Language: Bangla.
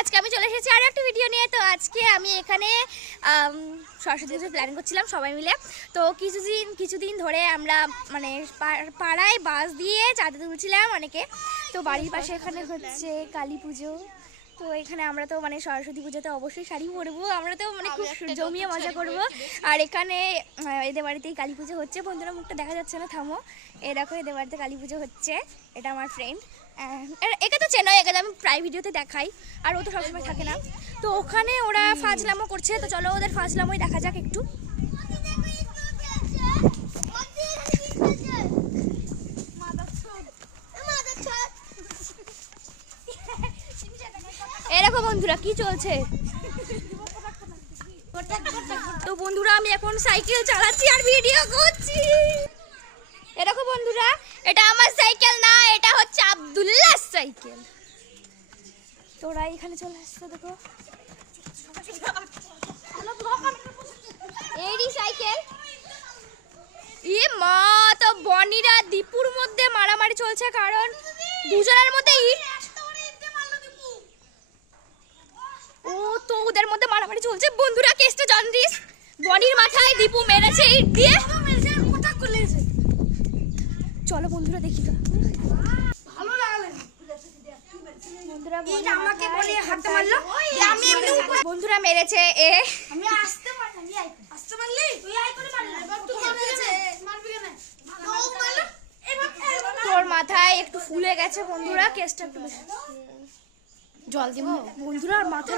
আজকে আমি চলে এসেছি আর একটা ভিডিও নিয়ে। তো আজকে আমি এখানে সরস্বতী পুজোর প্ল্যান করছিলাম সবাই মিলে। তো কিছুদিন ধরে আমরা মানে পাড়ায় বাস দিয়ে চাঁদা তুলছিলাম অনেকে। তো বাড়ির পাশে এখানে হচ্ছে কালী পুজো। তো এখানে আমরা তো মানে সরস্বতী পুজোতে অবশ্যই শাড়ি পরবো, আমরা তো মানে খুব জমিয়ে মজা করব। আর এখানে এদের বাড়িতেই কালী পুজো হচ্ছে। বন্ধুরা মুখটা দেখা যাচ্ছে না, থামো। এ দেখো এদের বাড়িতে কালী পুজো হচ্ছে। এটা আমার ফ্রেন্ড, একে তো চেনো, একে তো আমি প্রায় ভিডিওতে দেখাই। আর ও তো সবসময় থাকে না। তো ওখানে ওরা ফাজলামো করছে, তো চলো ওদের ফাজলামোই দেখা যাক একটু। এরকম বন্ধুরা কি চলছে। তো বন্ধুরা আমি এখন সাইকেল চালাচ্ছি আর ভিডিও করছি। এরকম বন্ধুরা এটা আমার সাইকেল না, এটা হচ্ছে আব্দুল্লাহ সাইকেল। তোরা এখানে চলে আসছে, দেখো এই সাইকেল। ই মা, তো বনিরা দীপুর মধ্যে মারামারি চলছে, কারণ দুজনের মধ্যে ইট। ও তো ওদের মধ্যে মারামারি চলছে বন্ধুরা। কেসটা জানিস, বনির মাথায় দীপু মেরেছে ইট দিয়ে। চলো বন্ধুরা দেখি তো। বন্ধুরা মেরেছে এ, তোর মাথায় একটু ফুলে গেছে বন্ধুরা। কেসটা একটু জল দিব বন্ধুরা, মাথা